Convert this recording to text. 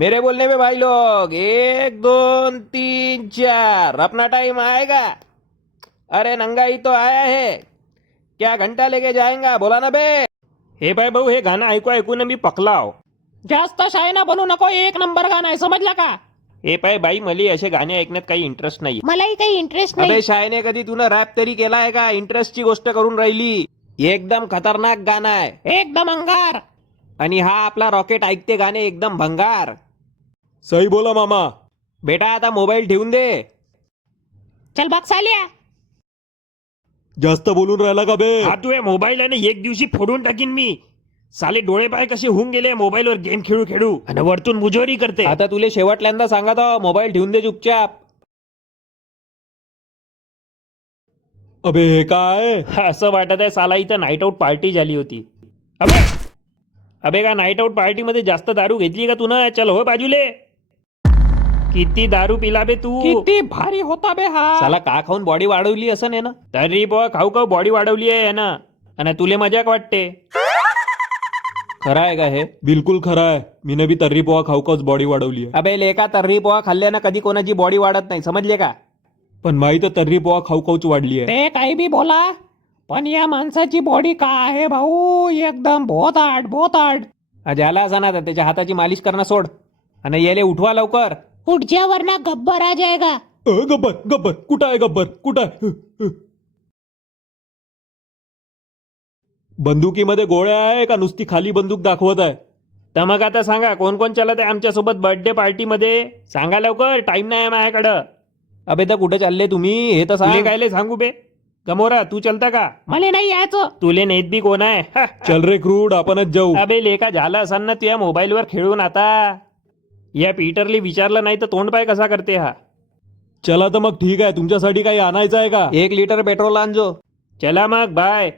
मेरे बोलने में भाई लोग 1 2 3 4 अपना टाइम आएगा। अरे नंगा ही तो आया है, क्या घंटा लेके जाएगा बोला ना बे। हे बाय भाऊ, हे गाणं ऐकू ऐकून मी पकलाव. जास्त शायना बनू नको, एक नंबर गाणं आहे, समजला का? हे पाय बाई, मले असे गाणे ऐकण्यात काही इंटरेस्ट नाही. मलाही काही इंटरेस्ट नाही. अबे शायने कधी तुला रॅप तरी केलाय का? इंटरेस्टची गोष्ट करून राहिली. एकदम खतरनाक गाणं आहे. एकदम अंगार. आणि हा आपला रॉकेट ऐकते गाणे एकदम भंगार. सही बोला मामा. बेटा आता मोबाईल ठेवून दे. चल बघ साल्या. जास्त बोलून राहिला का बे? हा तू मोबाईल आहे ना, एक दिवशी फोडून टाकीन मी. साले डोळे पाय कसे होऊन गेले मोबाईलवर गेम खेळू खेळू, आणि वरतून मुजोरी करते. आता तुले शेवटल्यांदा सांगा तो, मोबाईल ठेवून दे चुपचाप. अबे हे काय? असं वाटत आहे साला इथं नाईट आऊट पार्टी झाली होती. अबे अबे का नाईट आऊट पार्टी मध्ये जास्त दारू घेतली का तू ना? चल हो बाजूले. किती दारू पिला बे तू? किती भारी होता बे हा. साला का खाऊन बॉडी वाढवली असं नाही ना? तरी बुवा खाऊ खाऊ बॉडी वाढवली आहे ना. आणि तुले मजाक वाटते. खरं आहे का हे? बिलकुल खरा आहे. मीने बी तर्री पोहा खाऊ खाऊच बॉडी वाढवली आहे. अबे लेका, तर्री पोहा खाल्ल्यानं कधी कोणाची बॉडी वाढत नाही, समजले का? पण माहित तर्री पोहा खाऊ खाऊच वाढली आहे. ते काही बी बोला, पण या माणसाची बॉडी का आहे भाऊ, एकदम भोताड भोताड. झाला असा ना, तर त्याच्या हाताची मालिश करणं सोड आणि याले उठवा लवकर. उठच्या वरना गब्बर आ जाएगा. गब्बर गब्बर कुठं आहे? गब्बर कुठं आहे? बंदुकीमध्ये गोळ्या आहे का नुसती खाली बंदूक दाखवत आहे? तर मग आता सांगा, कोण कोण चालत आहे आमच्या सोबत बर्थडे पार्टी मध्ये? सांगा लवकर, टाइम नाही आहे माझ्याकडं. अबे तर कुठे चालले तुम्ही हे तर सांग. कायले सांगू बे? गमोरा तू चलता का? मला नाही यायचं. तुले नेत बी कोण आहे? चल रे क्रूड, आपणच जाऊ. अबे लेका, झालं असन ना तुझ्या मोबाईलवर खेळून आता. या पीटरली विचारलं नाही तर तोंड पाय कसा करते हा. चला तर मग ठीक आहे. तुमच्यासाठी काही आणायचं आहे का? 1 लिटर पेट्रोल आणजो. चला मग बाय.